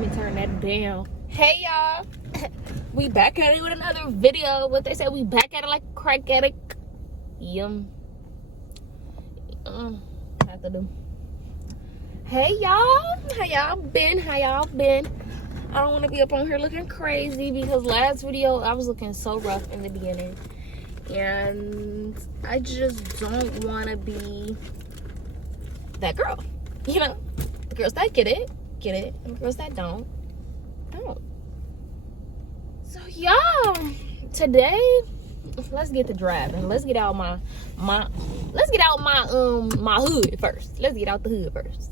Let me turn that down. Hey y'all, we back at it with another video. What they said, we back at it like a crack addict. Yum. Have to do. Hey y'all, how y'all been? I don't want to be up on here looking crazy because last video I was looking so rough in the beginning, and I just don't want to be that girl. You know, the girls that get it, and the girls that don't. So y'all, today let's get to driving. Let's get out my hood first. Let's get out the hood first.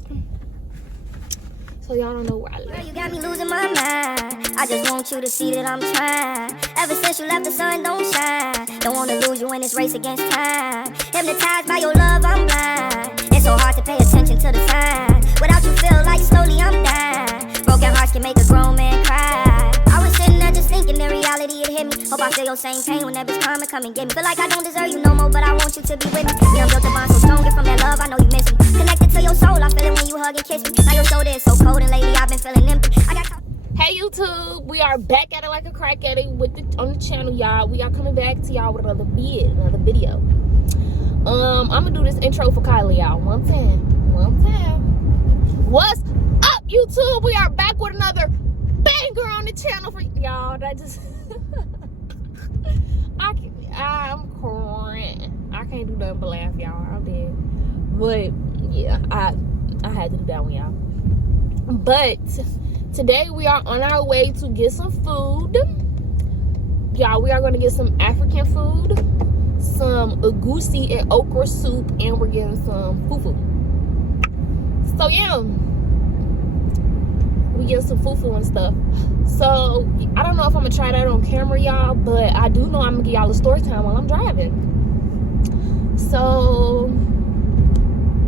So y'all don't know where I live. Girl, you got me losing my mind. I just want you to see that I'm trying. Ever since you left, the sun don't shine. Don't want to lose you in this race against time. Hypnotized by your love, I'm blind. It's so hard to pay attention to the signs. Without you, feel like slowly I'm dying. Broken hearts can make a grown man cry. I was sitting there just thinking, in reality it hit me. Hope I feel your same pain when that bitch come and get me. Feel like I don't deserve you no more, but I want you to be with me. We done built a bond so strong, get from that love, I know you miss me. Connected to your soul, I feel it when you hug and kiss me. Now your shoulder is so cold, and lately I've been feeling empty. Hey YouTube, we are back at it like a crack addict on the channel, y'all. We are coming back to y'all with another video. I'm gonna do this intro for Kylie, y'all. One time. What's up, YouTube? We are back with another banger on the channel for y'all. That just I'm crying. I can't do nothing but laugh, y'all. I'm dead. But yeah, I had to do that one, y'all. But today we are on our way to get some food. Y'all, we are going to get some African food, some egusi and okra soup, and we're getting some fufu. So yeah, we get some fufu and stuff. So I don't know if I'm gonna try that on camera, y'all, but I do know I'm gonna give y'all a story time while I'm driving. So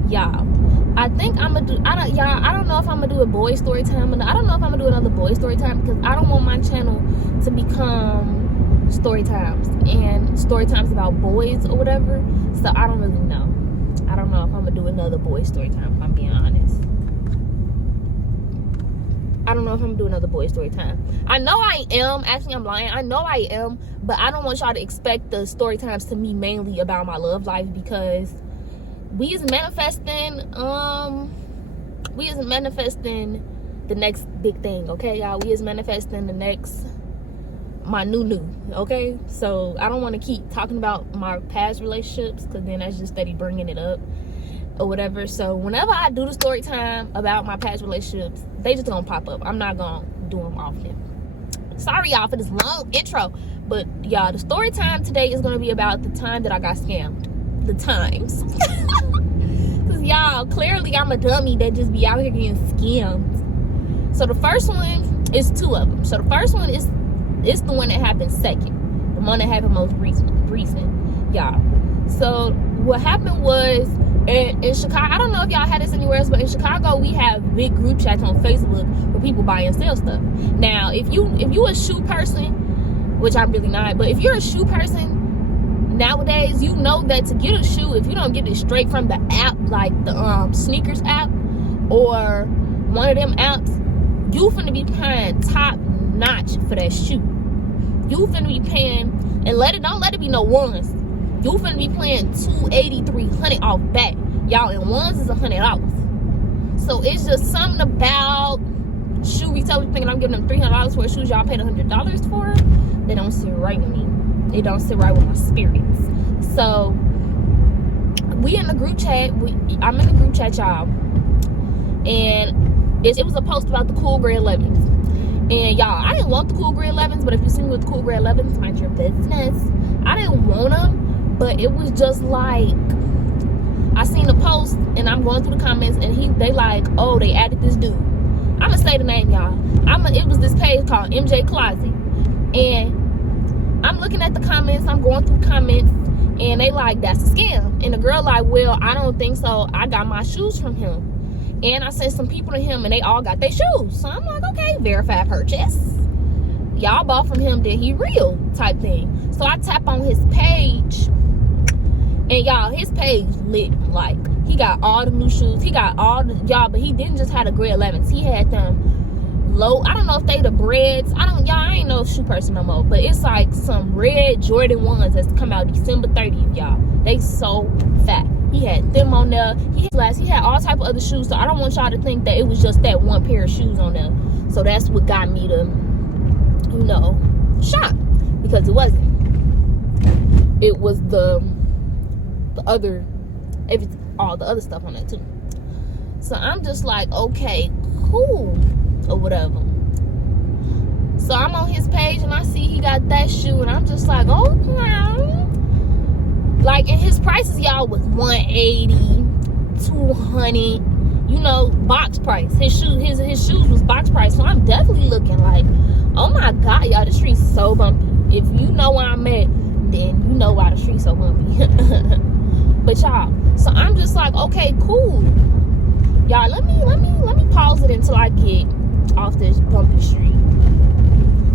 y'all, I think I'm gonna do, I don't know if I'm gonna do a boy story time, and I don't know if I'm gonna do another boy story time, because I don't want my channel to become story times and story times about boys or whatever. So I don't really know. I don't know if I'm gonna do another boy story time, if I'm being honest. I don't know if I'm gonna do another boy story time. I know I am. Actually, I'm lying. I know I am, but I don't want y'all to expect the story times to me mainly about my love life, because we is manifesting the next big thing, okay, y'all? We is manifesting the next my new, okay? So I don't want to keep talking about my past relationships, because then that's just steady bringing it up or whatever. So whenever I do the story time about my past relationships, they just gonna pop up. I'm not gonna do them often. Sorry y'all for this long intro, but y'all, the story time today is gonna be about the time that I got scammed. The times. Cause y'all, clearly I'm a dummy that just be out here getting scammed. So the first one is two of them. So the first one is the one that happened second, the one that happened most recent, y'all. So what happened was in Chicago, I don't know if y'all had this anywhere else, but in Chicago we have big group chats on Facebook where people buy and sell stuff. Now if you a shoe person, which I'm really not, but if you're a shoe person nowadays, you know that to get a shoe, if you don't get it straight from the app, like the sneakers app or one of them apps, you finna be paying top notch for that shoe. You finna be paying, and don't let it be no ones. You finna be paying $280, $300 off back, y'all, and ones is $100. So it's just something about shoe retailers thinking I'm giving them $300 for a shoes y'all paid $100 for. They don't sit right with me. It don't sit right with my spirits. So we in the group chat. I'm in the group chat, y'all, and it was a post about the cool gray 11s. And y'all, I didn't want the cool gray 11s, but if you see me with the cool gray 11s, mind your business. I didn't want them, but it was just like, I seen the post and I'm going through the comments, and they like, oh, they added this dude. I'ma say the name, y'all. It was this page called MJ Closet, and I'm looking at the comments, I'm going through comments, and they like, that's a scam. And the girl like, well, I don't think so. I got my shoes from him, and I sent some people to him, and they all got their shoes. So I'm like, okay, verified purchase. Y'all bought from him, then he real type thing. So I tap on his page, and y'all, his page lit. Like, he got all the new shoes. He got all the, y'all, but he didn't just have the gray 11s. He had them low, I don't know if they the breads, I ain't no shoe person no more, but it's like some red Jordan 1s that's come out December 30th, y'all. They so fat. He had them on there. He had all type of other shoes, so I don't want y'all to think that it was just that one pair of shoes on there. So that's what got me to, you know, shop, because it wasn't. It was the other, all the other stuff on there too. So I'm just like, okay, cool, or whatever. So I'm on his page and I see he got that shoe, and I'm just like, okay. Like, and his prices, y'all, was $180, $200, you know, box price. His shoes was box price. So I'm definitely looking like, oh my God, y'all, the street's so bumpy. If you know where I'm at, then you know why the street's so bumpy. But y'all, so I'm just like, okay, cool. Y'all, let me pause it until I get off this bumpy street.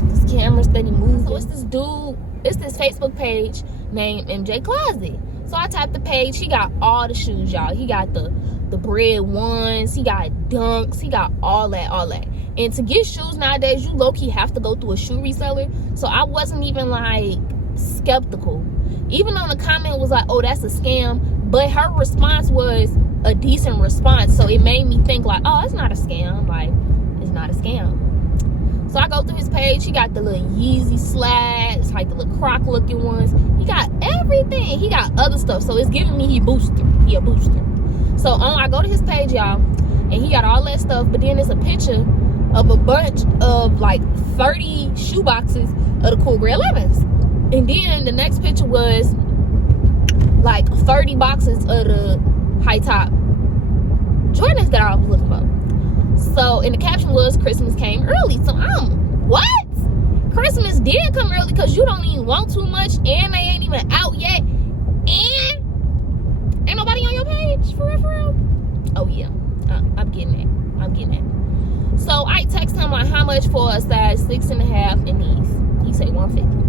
This camera steady moving. So it's this dude, it's this Facebook page named MJ Closet. So I typed the page. He got all the shoes, y'all. He got the bread ones, he got dunks, he got all that. And to get shoes nowadays, you low-key have to go through a shoe reseller. So I wasn't even like skeptical. Even on the comment was like, oh, that's a scam, but her response was a decent response, so it made me think like, oh, it's not a scam. Like, it's not a scam. So I go through his page. He got the little Yeezy slides, like the little Croc looking ones. He got everything. He got other stuff, so it's giving me he a booster. So I go to his page, y'all, and he got all that stuff, but then it's a picture of a bunch of like 30 shoe boxes of the Cool Gray 11s. And then the next picture was like 30 boxes of the high top Jordans that I was looking for. So, and the caption was, Christmas came early. So what? Christmas did come early because you don't even want too much, and they ain't even out yet, and ain't nobody on your page, for real? Oh yeah, I'm getting that. So I text him like, how much for a size 6.5 in these? He said $150.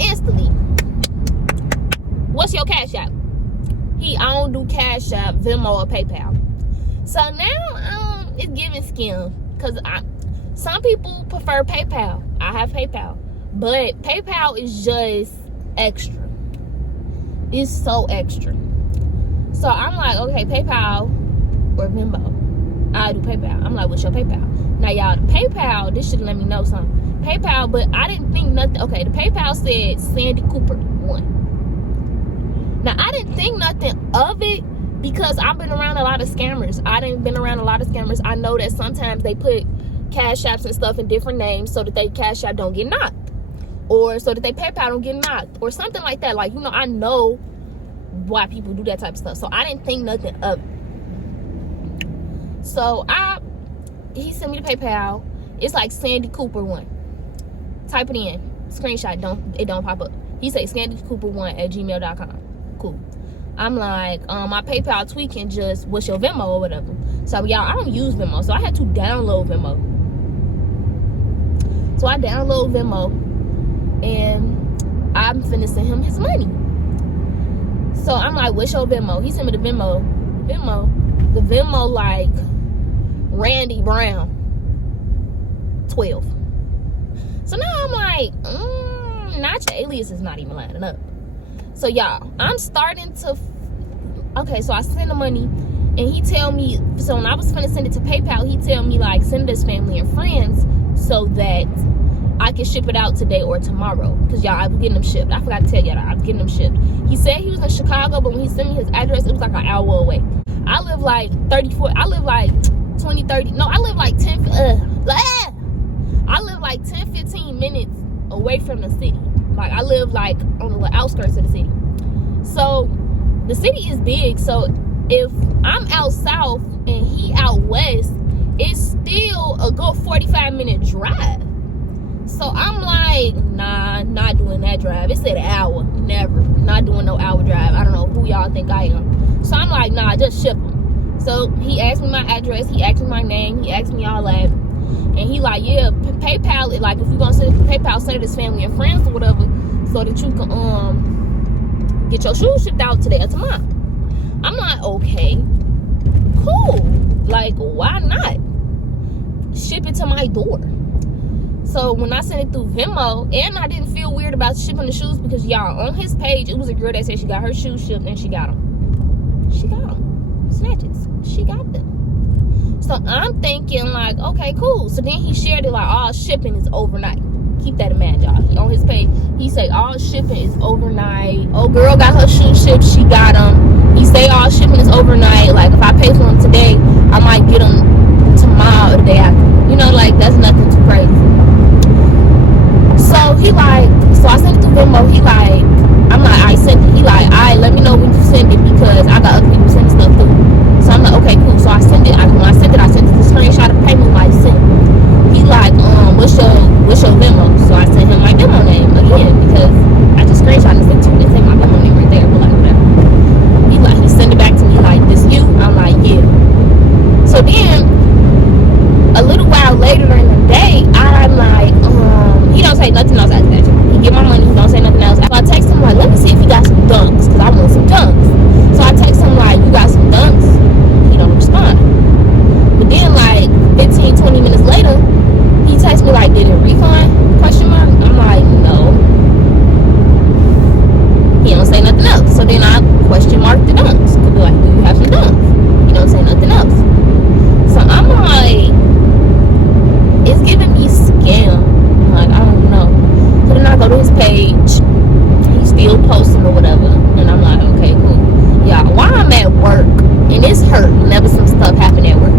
Instantly, what's your Cash App? I don't do Cash App, Venmo, or PayPal. So now it's giving scam, because some people prefer PayPal. I have PayPal, but PayPal is just extra. It's so extra. So I'm like, okay, PayPal or Venmo. I do PayPal. I'm like, what's your PayPal? Now y'all, the PayPal, this should let me know something. PayPal, but I didn't think nothing. Okay, the PayPal said Sandy Cooper 1. Now I didn't think nothing of it because I've been around a lot of scammers. I know that sometimes they put Cash Apps and stuff in different names so that they Cash App don't get knocked, or so that they PayPal don't get knocked, or something like that. Like, you know, I know why people do that type of stuff. So I didn't think nothing of it. So he sent me the PayPal. It's like Sandy Cooper 1. Type it in, screenshot, it don't pop up. He say sandycooper1@gmail.com. Cool. I'm like, my PayPal tweaking, just what's your Venmo or whatever. So y'all, I don't use Venmo, so I had to download Venmo. So I download Venmo, and I'm finna send him his money. So I'm like, what's your Venmo? He sent me the Venmo like Randy Brown 12. So now I'm like, not your alias is not even lining up. So y'all, I'm starting to, okay, so I send the money, and he tell me, so when I was finna send it to PayPal, he tell me like, send this family and friends so that I can ship it out today or tomorrow. Because y'all, I'm getting them shipped. I forgot to tell y'all that I'm getting them shipped. He said he was in Chicago, but when he sent me his address, it was like an hour away. I live like 20, 30, no, I live like 10, 15 minutes away from the city. Like, I live like on the outskirts of the city. So the city is big. So if I'm out south and he out west, it's still a good 45-minute drive. So I'm like, nah, not doing that drive. It said an hour. Never. Not doing no hour drive. I don't know who y'all think I am. So I'm like, nah, just ship them. So he asked me my address. He asked me my name. He asked me all that. And he like, yeah, PayPal, like, if you're going to send it to PayPal, send it to his family and friends or whatever, so that you can get your shoes shipped out today or tomorrow. I'm like, okay, cool. Like, why not? to my door. So when I sent it through Venmo, and I didn't feel weird about shipping the shoes, because y'all, on his page, it was a girl that said she got her shoes shipped and she got them. She got them. Snatches. She got them. So I'm thinking like, okay, cool. So then he shared it like, all shipping is overnight. Keep that in mind, y'all. On his page, he say all shipping is overnight. Oh, girl got her shoes shipped. She got them. He say all shipping is overnight. Like, if I pay for them today, I might get them tomorrow or the day after. You know, like, that's nothing too crazy. So he like, so I sent it to Venmo. He like, I'm like, I sent it. He like, all right, let me know when you send it, because I got other people sending stuff too. So I'm like, okay, cool. So I sent it. When I sent it, I sent it the screenshot of payment, like, sent. He like, what's your Venmo? So I sent him my Venmo name again, because I just screenshot and sent it to him. It said my Venmo name right there, but like, whatever. He like, he sent it back to me like, this you? I'm like, yeah. So then a little while later in the day, I'm like, he don't say nothing else after that. He get my money, he don't say nothing else. So I text him like, let me see if he got some dunks, because I want some dunks. So I text him like, you got some dunks? He don't respond. But then like 15, 20 minutes later, he texts me like, did it refund? Question mark. I'm like, no. He don't say nothing else. So then I question mark the dunks. Could be like, do you have some dunks? He don't say nothing else. So I'm like, it's giving me scam. Like, I don't know. So then I go to his page. He's still posting or whatever. And I'm like, okay, cool. Yeah, while I'm at work, and it's hurt whenever some stuff happen at work.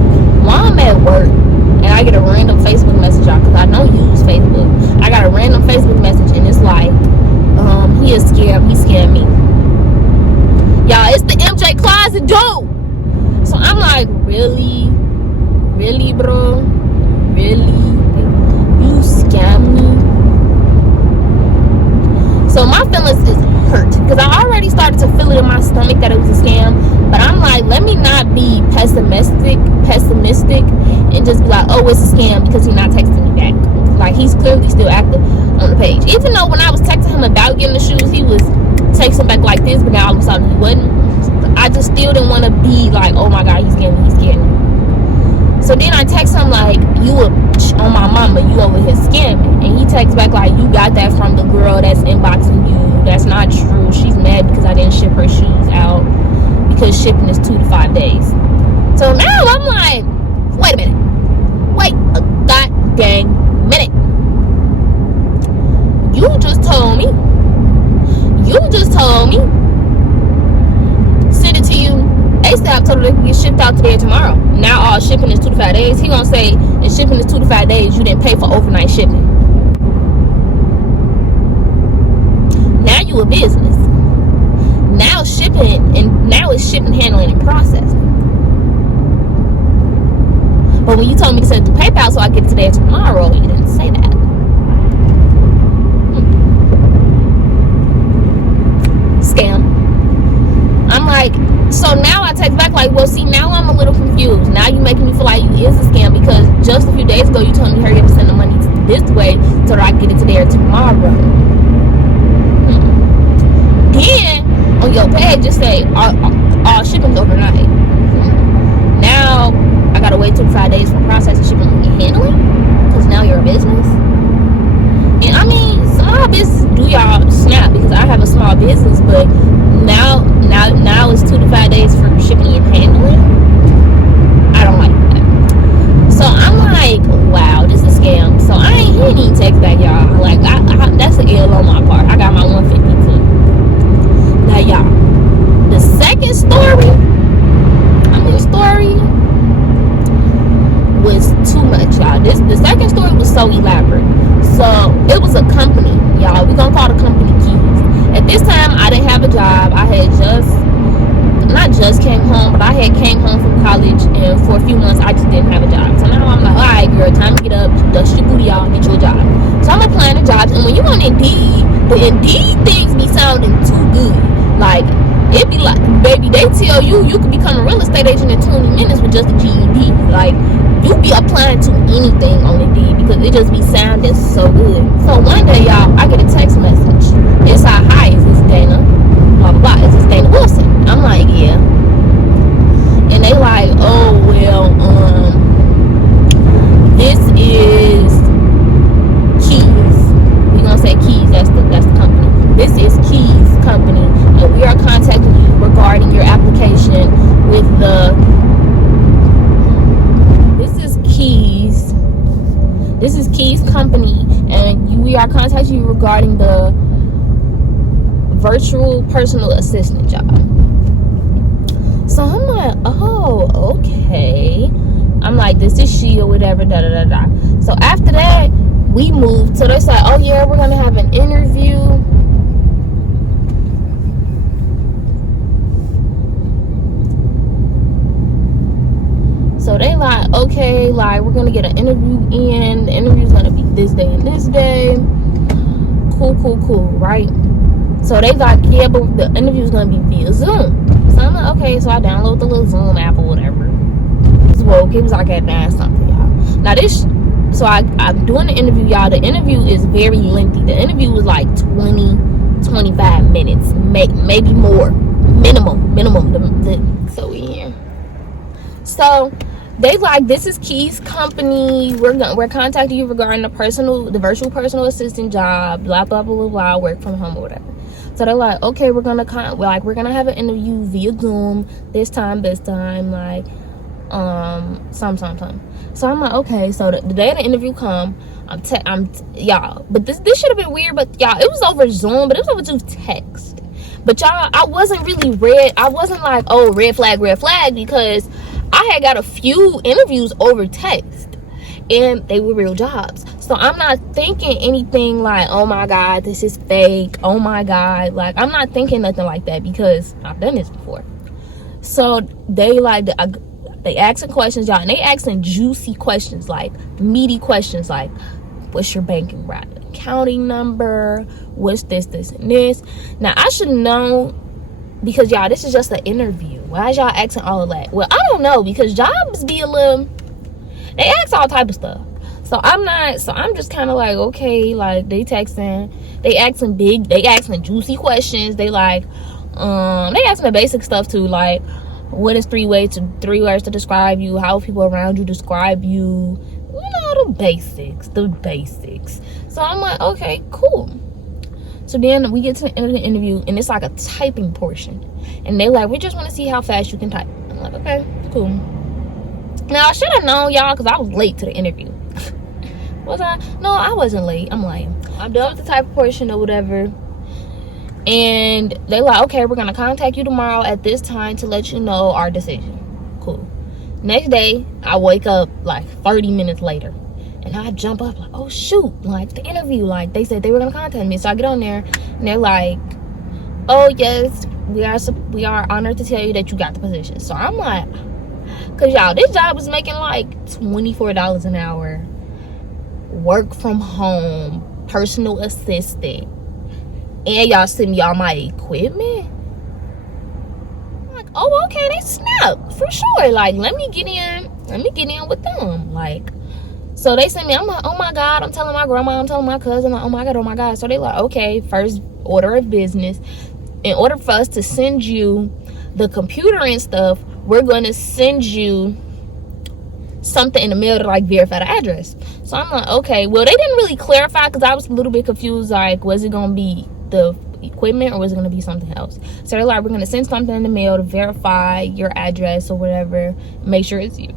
While I'm at work, and I get a random Facebook message, y'all, because I don't use Facebook. I got a random Facebook message, and it's like, he is scared. He scared me. Y'all, it's the MJ Closet dude. So I'm like, really? Really, bro? Really? You scam me? So my feelings is hurt, because I already started to feel it in my stomach that it was a scam. But I'm like, let me not be pessimistic, and just be like, oh, it's a scam, because he's not texting me back. Like, he's clearly still active on the page. Even though when I was texting him about getting the shoes, he was texting back like this, but now all of a sudden he wasn't. I just still didn't want to be like, oh my God, he's scamming me. So then I text him like, you a bitch on my mama, you over here scamming. And he texts back like, you got that from the girl that's inboxing you. That's not true. She's mad because I didn't ship her shoes out, because shipping is 2 to 5 days. So now I'm like, wait a minute. Wait a god dang minute. You just told me. Send it to you ASAP, told her they can get shipped out today or tomorrow. Now all shipping is 2 to 5 days. He gonna say, if shipping is 2 to 5 days, you didn't pay for overnight shipping. Now you a business. Now shipping, and now it's shipping, handling, and processing. But when you told me to send it to PayPal so I get it today or tomorrow, you didn't say that. Scam. I'm like, so now I text back like, well, see, now I'm a little confused. Now you making me feel like you is a scam, because just a few days ago you told me hurry up and send the money this way so that I can get it today or tomorrow. Then on your page just say all shipping's overnight. Now I gotta wait 2 to 5 days for processing, shipping, and handling, because now you're a business. And I mean, small business do y'all snap, because I have a small business, but now it's 2 to 5 days for shipping and handling. I don't like that. So I'm like, wow, this is a scam. So he ain't even text back, y'all. Like, that's an L on my part. I got my 152. Now, y'all, the second story was too much, y'all. The second story was so elaborate. So it was a company, y'all. We're gonna call the company Keys. At this time, I didn't have a job. I had not just came home, but I had came home from college, and for a few months I just didn't have a job. So now I'm like, all right, girl, time to get up, dust your booty out, and get you a job. So I'm applying to jobs, and when you on Indeed, the Indeed things be sounding too good. Like, it be like, baby, they tell you could become a real estate agent in 20 minutes with just a GED. Like, you be applying to anything on Indeed, because it just be sounding so good. So one day, y'all, I get a text message. It's like, hi, is this Dana? Blah, blah, blah. Is this Dana Wilson? I'm like, yeah. And they like, oh, well, this is I contacted you regarding the virtual personal assistant job. So I'm like, oh, okay. I'm like, this is she or whatever, da da da da. So after that, we moved. So they said, oh yeah, we're gonna have an interview. So they like, okay, like we're gonna get an interview in. The interview's gonna be this day and this day. Cool, right? So they like, yeah, but the interview's gonna be via Zoom. So I'm like, okay, so I download the little Zoom app or whatever. It was woke. It was like at 9 something, y'all. Now this, so I'm doing the interview, y'all. The interview is very lengthy. The interview was like 20-25 minutes, maybe more, minimum. So we here. So they like, this is Key's company. We're contacting you regarding the virtual personal assistant job. Blah blah blah blah blah. Work from home or whatever. So they're like, okay, we're gonna have an interview via Zoom this time, like some. So I'm like, okay. So the day of the interview come, y'all. But this should have been weird, but y'all, it was over Zoom, but it was over to text. But y'all, I wasn't really I wasn't like, oh, red flag, because I had got a few interviews over text, and they were real jobs. So I'm not thinking anything like, oh my God, this is fake. Oh my God. Like, I'm not thinking nothing like that because I've done this before. So they asking questions, y'all, and they asking juicy questions, like meaty questions, like, what's your banking accounting number? What's this, and this? Now, I should know, because y'all, this is just an interview. Why is y'all asking all of that? Well, I don't know, because jobs be they ask all type of stuff. So I'm just kind of like, okay, like they asking juicy questions. They asking the basic stuff too, like, what is three words to describe you? How people around you describe you? You know, the basics. So I'm like, okay, cool. So then we get to the end of the interview, and it's like a typing portion, and they like, we just want to see how fast you can type. I'm like, okay, cool. Now I should have known, y'all, because I was late to the interview. Was I? No, I wasn't late. I'm lying. I'm done with the type portion or whatever. And they like, okay, we're gonna contact you tomorrow at this time to let you know our decision. Cool. Next day, I wake up like 30 minutes later, and I jump up like, oh shoot, like the interview, like they said they were gonna contact me. So I get on there, and they're like, oh yes, we are honored to tell you that you got the position. So I'm like, cause y'all, this job was making like $24 an hour. Work from home, personal assistant, and y'all send me all my equipment. I'm like, oh, okay, they snap for sure. Like, let me get in with them. Like, so they send me. I'm like, oh my God. I'm telling my grandma. I'm telling my cousin. Like, oh my God. So they like, okay, first order of business. In order for us to send you the computer and stuff, we're gonna send you something in the mail to like verify the address. So I'm like, okay, well, they didn't really clarify, because I was a little bit confused, like, was it gonna be the equipment or was it gonna be something else? So they're like, we're gonna send something in the mail to verify your address or whatever, make sure it's you.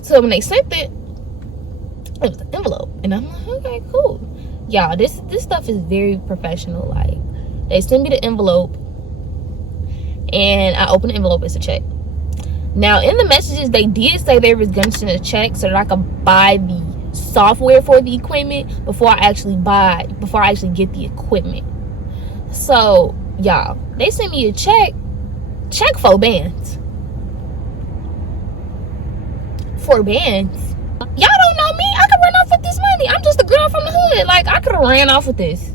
So when they sent it was an envelope, and I'm like, okay, cool. Y'all, this stuff is very professional. Like, they send me the envelope, and I open the envelope, it's a check. Now, in the messages, they did say they was going to send a check so that I could buy the software for the equipment before I actually get the equipment. So, y'all, they sent me a check for bands. For bands. Y'all don't know me. I could run off with this money. I'm just a girl from the hood. Like, I could have ran off with this.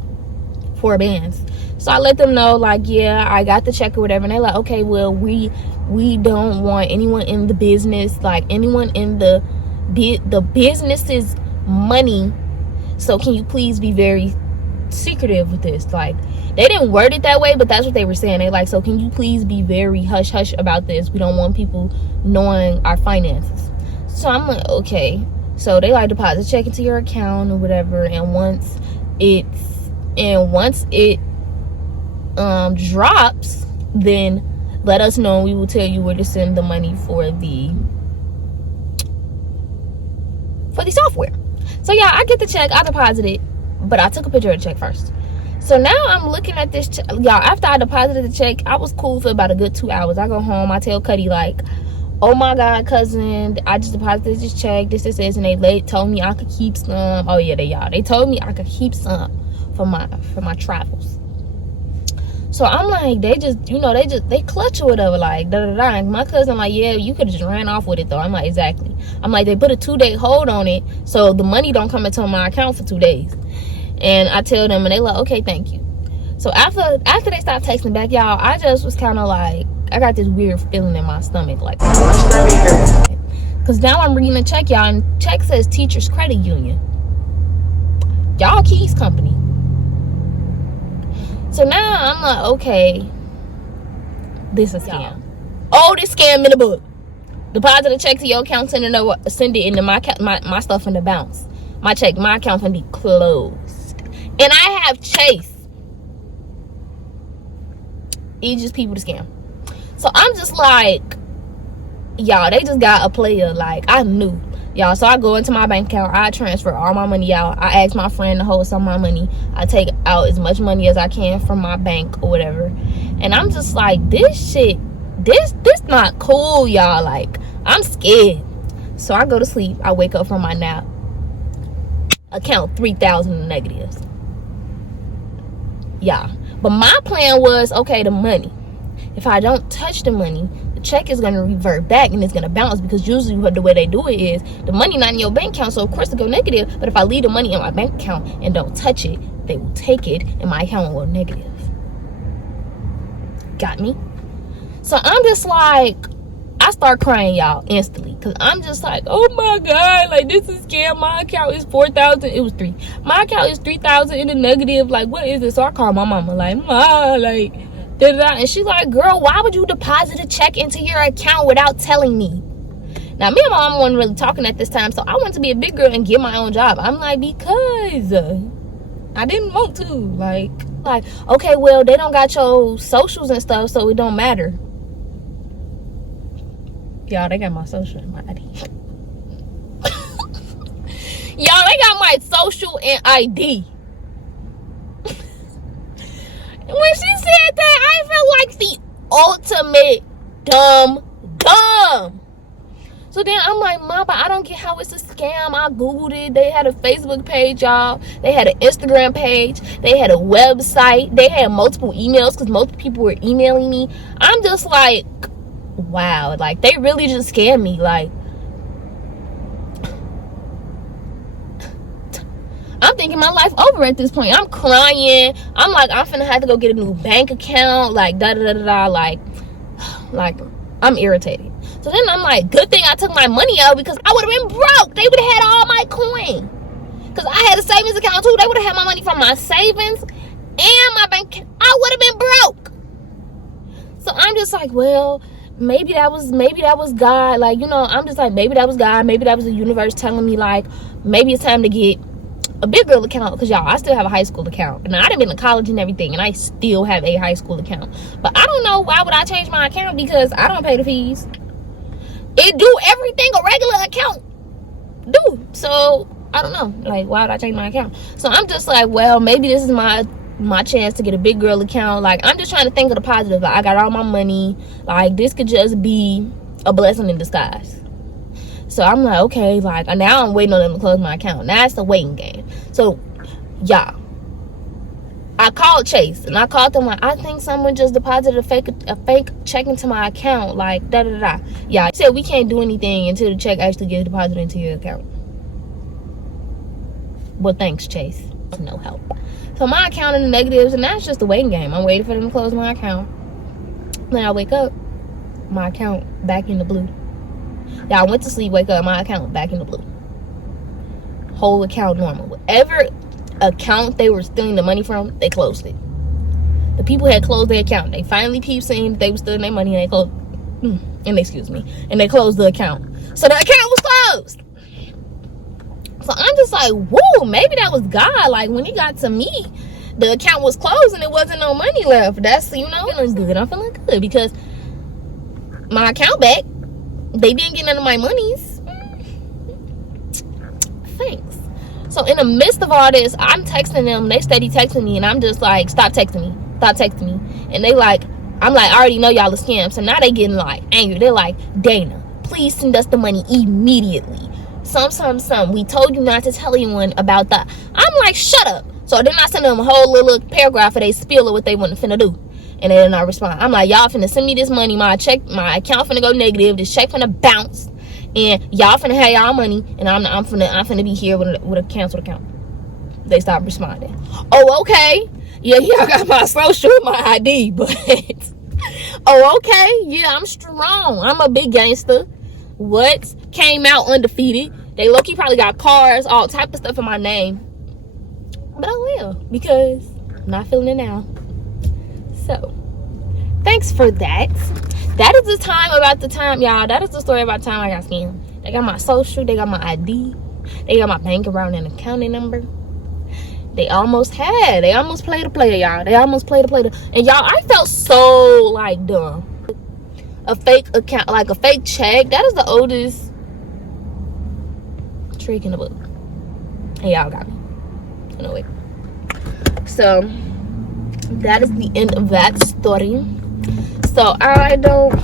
4 bands. So I let them know, like, yeah, I got the check or whatever. And they're like, okay, well, we don't want anyone in the business, like anyone in the business's money. So can you please be very secretive with this? Like, they didn't word it that way, but that's what they were saying. They like, so can you please be very hush hush about this? We don't want people knowing our finances. So I'm like, okay. So they like deposit check into your account or whatever, and once it drops, then let us know, and we will tell you where to send the money for the software. So yeah, I get the check, I deposit it, But I took a picture of the check first. So now I'm looking at this check. Y'all, after I deposited the check, I was cool for about a good 2 hours. I go home, I tell Cuddy, like, oh my God, cousin, I just deposited this check, this, and they told me I could keep some. Oh yeah, they told me I could keep some for my travels. So I'm like, they just, they clutch or whatever, like, da-da-da. And my cousin like, yeah, you could have just ran off with it, though. I'm like, exactly. I'm like, they put a 2-day hold on it, so the money don't come into my account for 2 days. And I tell them, and they like, okay, thank you. So after they stopped texting back, y'all, I just was kind of like, I got this weird feeling in my stomach, like, because now I'm reading the check, y'all, and check says Teachers Credit Union. Y'all Keys Company. So now I'm like, okay, this is a scam. Oh, this scam in the book. Deposit a check to your account, send it into my stuff in the bounce. My account can be closed. And I have Chase. It's just people to scam. So I'm just like, y'all, they just got a player. Like, I knew. Y'all, so I go into my bank account, I transfer all my money out. I ask my friend to hold some of my money. I take out as much money as I can from my bank or whatever. And I'm just like, this shit, this not cool, y'all. Like, I'm scared. So I go to sleep. I wake up from my nap. Account 3,000 in negatives. Yeah. But my plan was, okay, the money. If I don't touch the money, the check is going to revert back and it's going to bounce, because usually the way they do it is the money not in your bank account, so of course it go negative. But if I leave the money in my bank account and don't touch it, they will take it and my account will go negative. Got me? So I'm just like, I start crying, y'all, instantly, because I'm just like, oh my God, like, this is scam. My account is 4,000. It was 3. My account is 3,000 in the negative. Like, what is this? So I call my mama, like, Ma, like, da-da-da. And she's like, girl, why would you deposit a check into your account without telling me? Now, me and my mom weren't really talking at this time, so I wanted to be a big girl and get my own job. I'm like, because I didn't want to. Like, okay, well, they don't got your socials and stuff, so it don't matter. Y'all, they got my social and my ID. Y'all, they got my social and ID. When she said that, I felt like the ultimate dumb. So then I'm like, Mom, but I don't get how it's a scam. I Googled it. They had a Facebook page, y'all. They had an Instagram page. They had a website. They had multiple emails, because most people were emailing me. I'm just like, wow. Like, they really just scammed me. Like, I'm thinking my life over at this point. I'm crying. I'm like, I'm finna have to go get a new bank account. Like, da-da-da-da-da. Like, I'm irritated. So then I'm like, good thing I took my money out, because I would have been broke. They would have had all my coin. Because I had a savings account too. They would have had my money from my savings and my bank. I would have been broke. So I'm just like, well, maybe that was God. Like, I'm just like, maybe that was God. Maybe that was the universe telling me, like, maybe it's time to get a big girl account. Because, y'all, I still have a high school account. And I done been to college and everything, and I still have a high school account. But I don't know, why would I change my account? Because I don't pay the fees. It do everything a regular account do. So I don't know, like, why would I change my account? So I'm just like, well, maybe this is my chance to get a big girl account. Like, I'm just trying to think of the positive. Like, I got all my money. Like, this could just be a blessing in disguise. So I'm like, okay, like, now I'm waiting on them to close my account. Now it's a waiting game. So, y'all, I called Chase, and I called them like, I think someone just deposited a fake check into my account, like, da-da-da-da. Yeah, he said we can't do anything until the check actually gets deposited into your account. Well, thanks, Chase. No help. So my account in the negatives, and that's just a waiting game. I'm waiting for them to close my account. Then I wake up, my account back in the blue. Yeah, I went to sleep, wake up, my account back in the blue. Whole account normal. Whatever account they were stealing the money from, they closed it. The people had closed their account. They finally peeped saying they were stealing their money, and they closed. And they closed the account. So the account was closed. So I'm just like, whoa, maybe that was God. Like, when it got to me, the account was closed and there wasn't no money left. That's, feeling good. I'm feeling good because my account back. They didn't get none of my monies. Thanks. So in the midst of all this, I'm texting them. They steady texting me, and I'm just like, stop texting me. Stop texting me. And they like, I'm like, I already know y'all a scam. So now they getting like angry. They're like, Dana, please send us the money immediately. Some. We told you not to tell anyone about that. I'm like, shut up. So then I send them a whole little paragraph of they spiel of what they want to finna do. And they did not respond. I'm like, y'all finna send me this money. My account finna go negative. This check finna bounce. And y'all finna have y'all money. And I'm finna be here with a canceled account. They stopped responding. Oh, okay. Yeah, y'all got my social, my ID, but oh, okay. Yeah, I'm strong. I'm a big gangster. What? Came out undefeated. They low-key probably got cars, all type of stuff in my name. But I will, because I'm not feeling it now. So, thanks for that. That is the time, y'all. That is the story about the time I got scammed. They got my social, they got my ID, they got my bank around and accounting number. They almost played a player, y'all. They almost played a player. And y'all, I felt so like dumb. A fake account, like a fake check. That is the oldest trick in the book. And y'all got me. Anyway. So that is the end of that story. So I don't.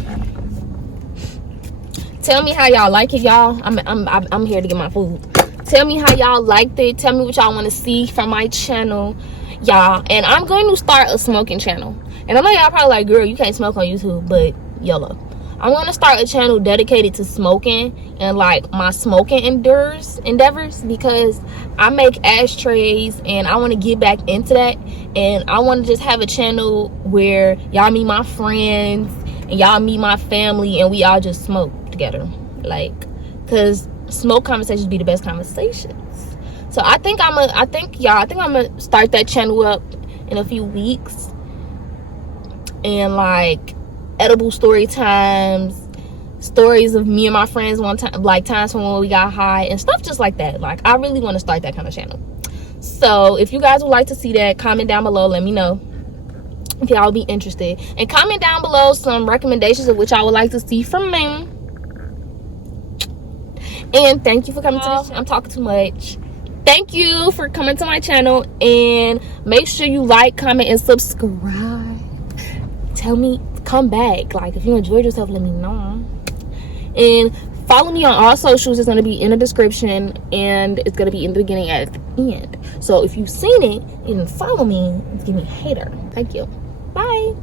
Tell me how y'all like it, y'all. I'm here to get my food. Tell me how y'all liked it. Tell me what y'all want to see from my channel, y'all. And I'm going to start a smoking channel. And I know y'all probably like, girl, you can't smoke on YouTube, but YOLO. I'm going to start a channel dedicated to smoking and like my smoking endeavors, because I make ashtrays and I want to get back into that. And I want to just have a channel where y'all meet my friends and y'all meet my family and we all just smoke together. Like, because smoke conversations be the best conversations. So I think I'm gonna start that channel up in a few weeks. And like edible story times, stories of me and my friends one time, like times when we got high and stuff just like that. Like, I really want to start that kind of channel. So if you guys would like to see that, comment down below. Let me know if y'all be interested, and comment down below some recommendations of which I would like to see from me. And thank you for coming to this. I'm talking too much. Thank you for coming to my channel, and make sure you like, comment, and subscribe. Tell me, come back. Like, if you enjoyed yourself, let me know. And follow me on all socials. It's going to be in the description, and it's going to be in the beginning at the end. So if you've seen it and follow me, give me a hater. Thank you. Bye.